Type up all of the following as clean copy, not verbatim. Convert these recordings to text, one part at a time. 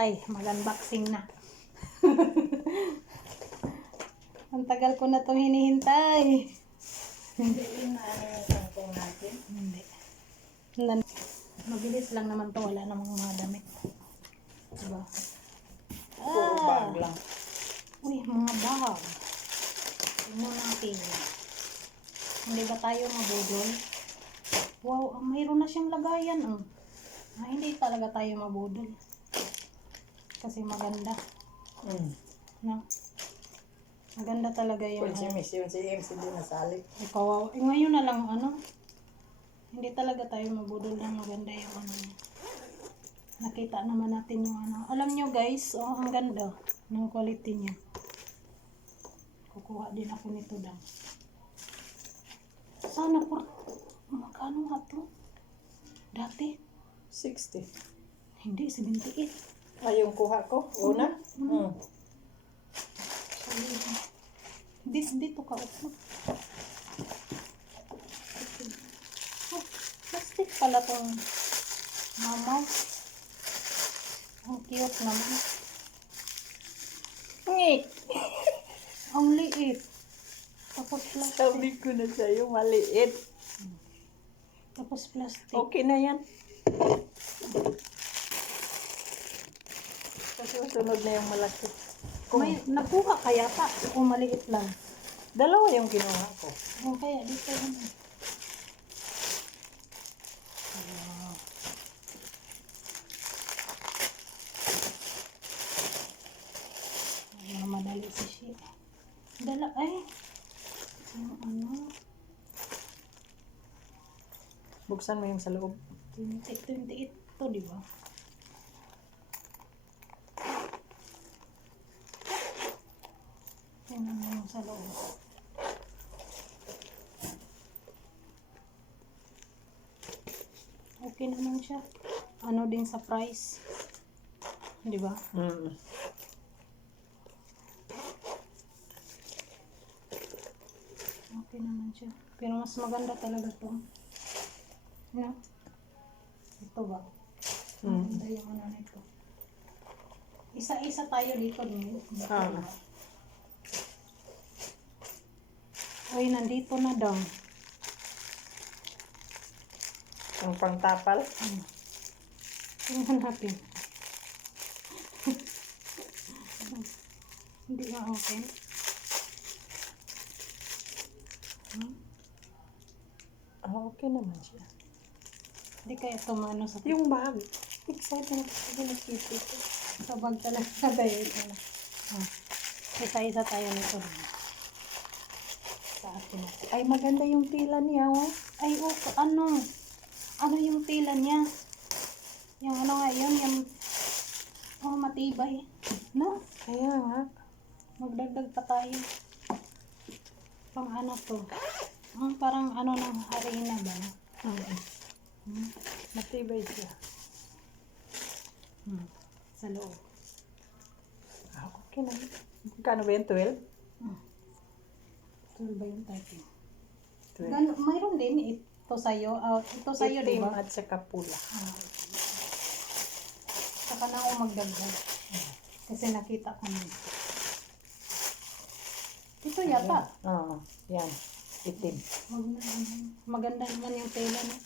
hinihintay. Mag-unboxing na. Ang tagal ko na itong hinihintay. Hindi yun na ano yung sangkong natin. Hindi. Mabilis lang naman to. Wala namang mga damit. Diba? Puro bag lang. Uy, mga bag. Tingnan natin. Hindi ba tayo mabudol? Wow, mayroon na siyang lagayan. Hindi talaga tayo mabudol. Kasi maganda. No? Maganda talaga yung... Kung si Miss yun, si MC din nasali. Ikaw, ngayon na lang, hindi talaga tayo mabudol ng maganda yung nakita naman natin yung Alam nyo guys, ang ganda ng quality niya. Kukuha din ako nito daw. Sana magkano nga to? Dati? 60. Hindi, 78. Yung kuha ko, una? Dito ka upload. Oh, plastic pala tong mamaw. Ang cute naman. Ngik! Ang liit. Tapos plastic. Sabi ko na sa'yo, maliit. Tapos plastic. Okay na yan. Kasi sunod na yung malaki. May nakuha kaya pa kung maliit lang. Dalawa yung kinuha ko. Kaya dito yun. Madali si Shi. Dala ay. Buksan mo yung sa loob. 28 to, di ba? Tingnan mo yung sa loob. Okay naman siya. Ano din sa price. Di ba? Okay naman siya. Pero mas maganda talaga to. No? Ito ba? Maganda yung nito. Isa-isa tayo dito. Uy, nandito na daw. Ang pangtapal. Tingnan natin. Hindi na open. Okay naman siya. Hindi kaya tumano sa Yung bag. Excited ako nakita ito. sa bag talaga tayo. Ito na. Isa-isa tayo nito. Sa atin. Ay, maganda yung tila niya, Ay, ano yung tila niya? Yung nga yun, yung matibay. No? Kaya nga. Magdagdag pa tayo. Pang to? Parang ng harina ba? Matibay siya. Sa loob. Okay na. Kano ba yun? 12? 12 ba yung typing? 12. Mayroon din ito sa'yo. Ito sa'yo, di ba? At saka pula. Saka na ako magdagdag. Kasi nakita ko na. Ito yata. Oo. Yan. Itim. Maganda naman yung tela niya.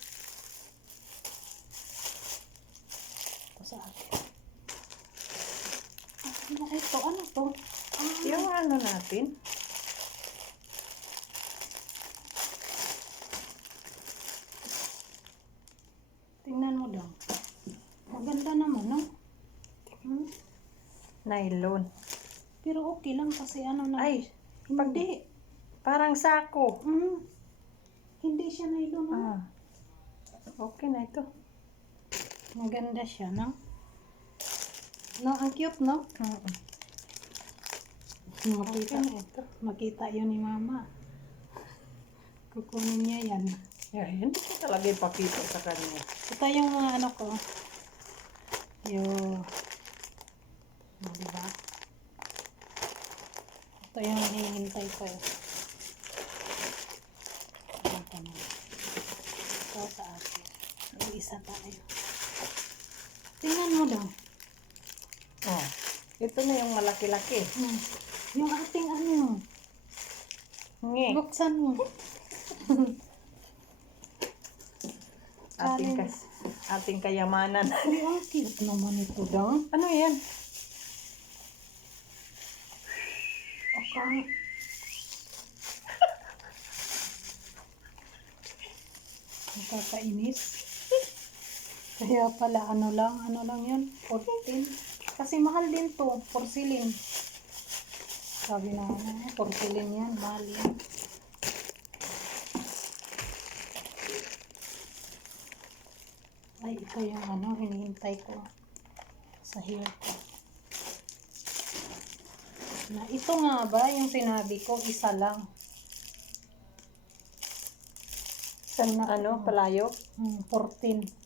Ito sa akin. Ito, ano to? Yung ano natin. Tingnan mo daw. Maganda naman, no? Nylon. Pero okay lang kasi na. Ay, hindi. Parang sako. Hindi siya nylon, no? Okay na ito. Maganda siya, no? No, ang cute, no? Makita, makita yun ni mama. Kukunin niya yan. Hindi ko talaga ipakita sa kanya. Ito yung mga ko. Diba? Ito yung hinihintay ko. Ito sa akin. Isa tayo. Tingnan mo daw. Ito na yung malaki-laki. Yung ating ano, Nge. buksan mo. Ating, Challenge. ating kayamanan. Ay, ang cute naman ito daw. Ano yan? Okay. Nakakainis. Kaya pala, ano lang yun, 14. Kasi mahal din to, porcelain. Sabi na, porcelain yan, mahal yan. Ay, ito yung ano, hinihintay ko sa hair ko. Na, ito nga ba, yung sinabi ko, isa lang. San, ano, palayo? 14.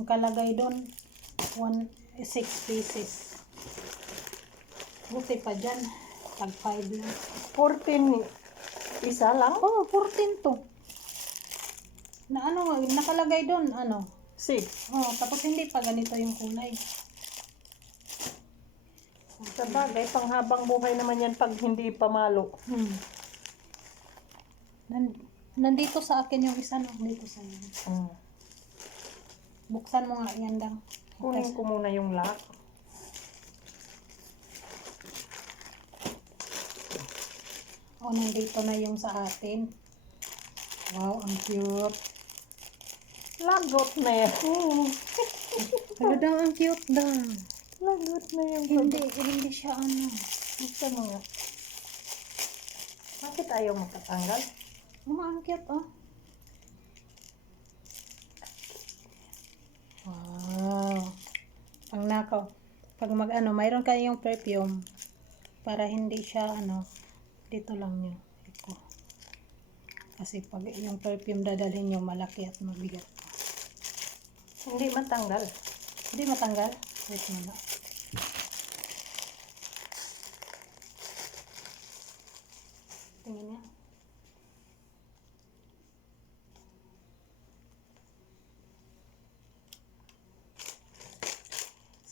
Nakalagay doon 6 pieces. Buti pa dyan. Tag 5 lang. 14. Isa lang? Oh, 14 to. Na ano, nakalagay doon, ano. 6. Oh, tapos hindi pa ganito yung kulay. Sa bagay, panghabang buhay naman yan pag hindi pamalo. Nandito sa akin yung isa, no? Dito sa inyo. Buksan mo nga yan lang. Kunin ko muna yung lock. Oh, nandito na yung sa atin. Wow, ang cute. Lagot na yan. Oo. Ano daw ang cute daw. Lagot na yan. Hindi siya ano. Buksan mo nga. Bakit ayaw makatanggal? Ang cute, oh. Wow. Ang nakaw. Pag mag-ano, mayroon kayong perfume para hindi siya ano, dito lang nyo. Ito. Kasi pag yung perfume dadalhin nyo malaki at mabigat. Hindi matanggal. Hindi matanggal. Wait mo na. Tingin niya.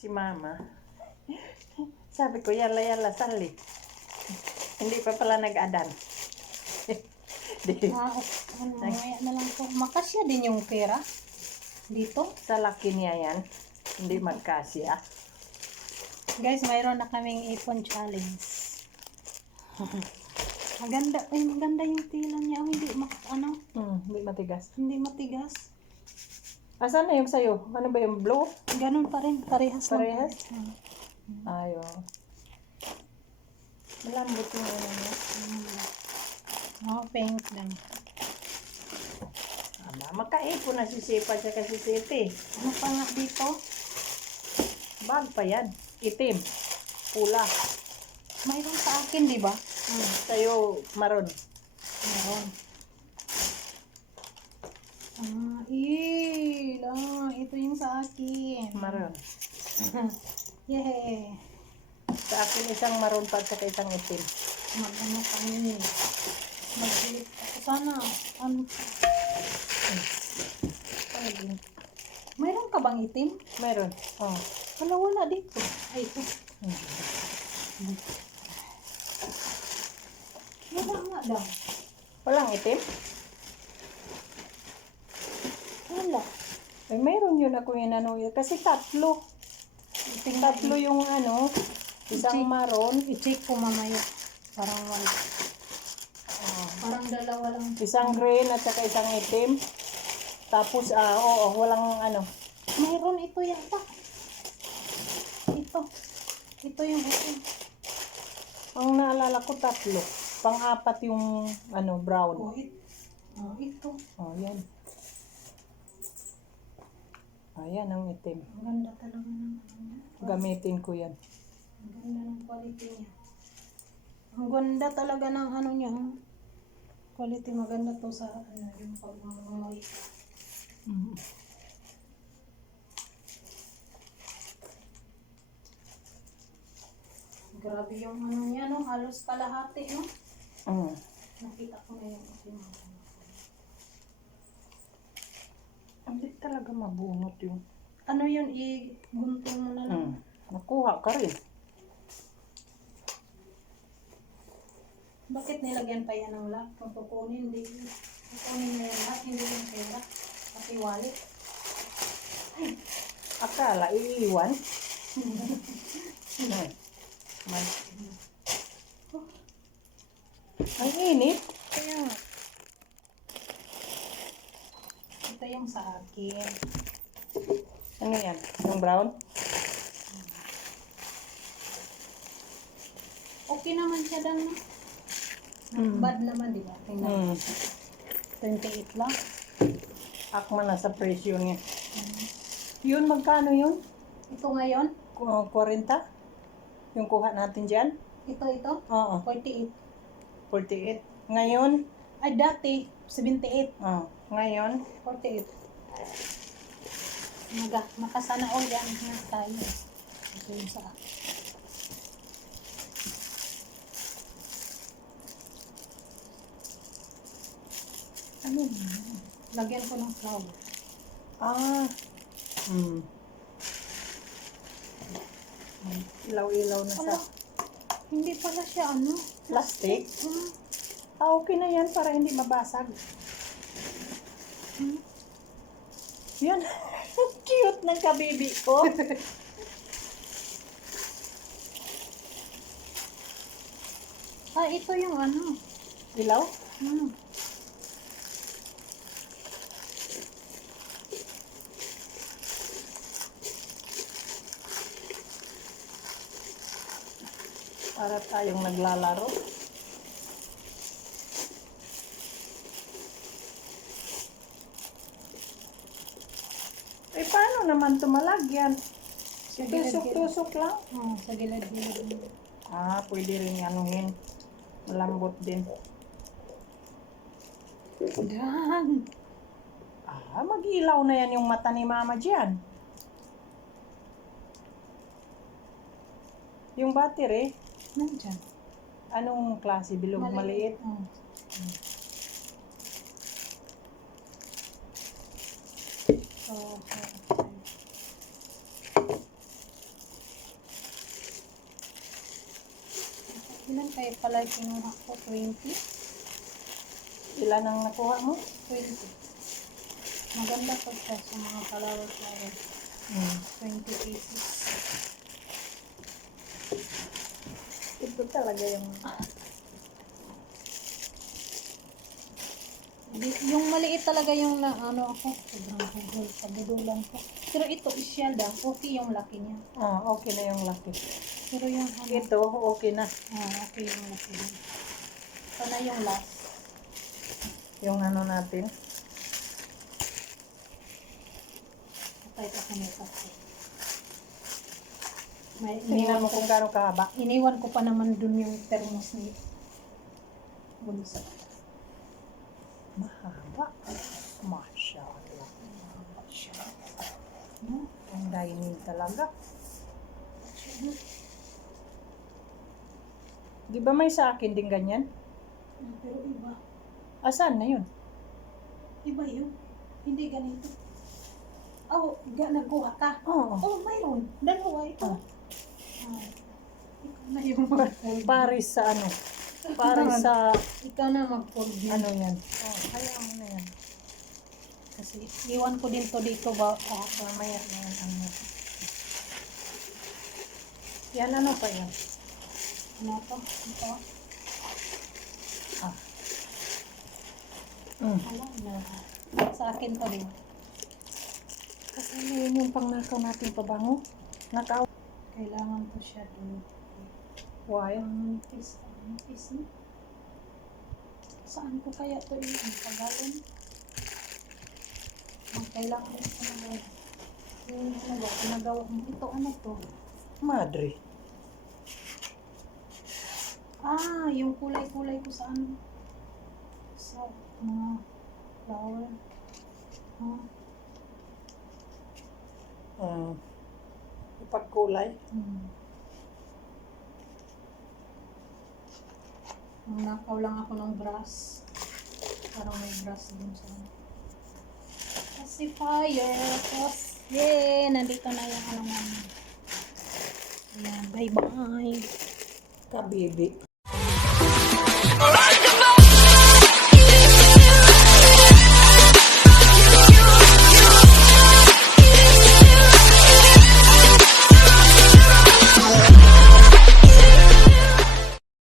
Si mama. Sabi ko, yala yala sali. Hindi pa pala nag-adan. Ano, mamaya na lang to. Makasya din yung pera. Dito. Sa laki niya yan. Hindi magkasya. Guys, mayroon na kaming ipon challenge. Maganda. Ay, maganda yung tila niya. Oh, Hindi matigas. hindi matigas. Asan na yung sayo? Ano ba yung blue? Ganun pa rin. Parehas lang. Parehas? Hmm. Ayo. Malambot yung ano niya. Oh, pink lang. Magkaipon na si Sipa at si Siti. Ano pa nga dito? Bag pa yan. Itim. Pula. Mayroon sa akin, di ba? Sa'yo, maron. Meron. Ito yung sa akin. Maron. Yay! Sa akin isang maron pa at saka isang itim. Mag-ano kami. Mag-delete ako sana. Mayroon ka bang itim? Meron. Oh. Wala dito. Ay, ito. Wala nga daw. Walang itim? Wala. Ay, meron yun ako yung ano. Kasi tatlo. Tatlo yung ano. Isang maron. I-check ko mamaya. Parang wala. Parang dalawa lang. Isang green at saka isang itim. Tapos, walang ano. Mayroon ito yata. Ito. Ito yung itim. Ang naalala ko tatlo. Pang-apat yung ano, brown. Ito. Oh, yan. Ayan ang itim. Ang ganda talaga ng Gamitin ko yan. Ang ganda ng quality niya. Ang ganda talaga ng ano niya. Quality maganda to sa ano, yung pagmamamoy. Grabe yung ano niya, no? Halos kalahati, no? Nakita ko na yung itim. Hindi talaga mabunot yung... Ano yun, i-guntong mo na lang. Nakuha ka rin. Bakit nilagyan pa yan ng lock? Kung kukunin, hindi. Kukunin na yung lock, hindi yung pera. Pati wallet. Akala iiwan. Man. Ang init. Kaya nga. Ito yung sa akin. Ano yan? Yung brown? Okay naman siya dan. Mm. Bad naman, di ba? Tingnan. 28 lang. Akma na sa presyo niya. Yun, magkano yun? Ito ngayon, 40? Yung kuha natin dyan? ito, Oo, 48. 48. Ngayon? Ay, dati, 78. Oh, ngayon? 48. Makasana all yan na tayo. Ito yung sa akin. Ano yun? Lagyan ko ng flower. Ah. Hmm. Ilaw-ilaw na Ala, sa hindi pala siya ano. plastic. Hmm. Ah, okay na yan para hindi mabasag. Hmm. Yan. Cute ng kabibi ko. Ah, ito yung ano. Ilaw? Hmm. Para tayong naglalaro. Eh, paano naman tumalagyan? Sa gilid-gilid. Tusok-tusok lang. Oh, sa gilid-gilid. Ah, pwede rin anuhin. Malambot din. Yan. Ah, mag-ilaw na yan yung mata ni mama dyan. Yung battery, Nandyan. anong klase? Bilog maliit? Oh. So, ilan kayo pala kinuha ko? 20? Ilan ang nakuha mo? 20. Maganda po siya sa mga flower. 20 pieces. Ito talaga yung... Yung maliit talaga yung na ano ako. Sobrang hugol. Pabudulan ko. Pero ito is shell daw. Okay yung laki niya. Ah, okay na yung laki. Pero yung ano. Ito, okay na. Okay yung laki niya. Ito na yung last. Yung ano natin. Patay ka sa meta ko. May Tingnan mo kung gaano kahaba. iniwan ko pa naman dun yung thermos ni Bunsa. Mahaba. Masyaallah. Masyaallah. No? Ang dining talaga. Di ba may sa akin din ganyan? Pero iba. Asan na yun? Iba yun. Hindi ganito. Oh, nagkuha ka. Oo. Oh, mayroon. Dalawa ito. Ah. Ikaw na yung mag-fold. Paris sa ano? Paris sa Ikaw na mag-fold yun. ano yan? Oh, hayaan mo na yan. Kasi iwan ko din to dito ba? Mamaya na yan. Ano. Yan ano pa yan? Ano to? Ito. Ah. Mm. Alam na. Sa akin to din. Kasi yun yung pangnakaw natin pabango. Nakaw. Kailangan ko siya doon. Why? Ang manipis. Ang manipis no? Saan ko kaya to yung pagalan? Ang kailangan ko na gawin. Yung ano ba? Pinagawa mo. Ito ano to? Madre. Ah, yung kulay-kulay ko sa ano? Sa mga flower. Ah, Ipagkulay. Nakaw lang ako ng brush. Parang may brush din sa ano. Pacifier. Tapos, yay! Nandito na yung ano namin. Ayan, bye-bye. Kabibi. Alright!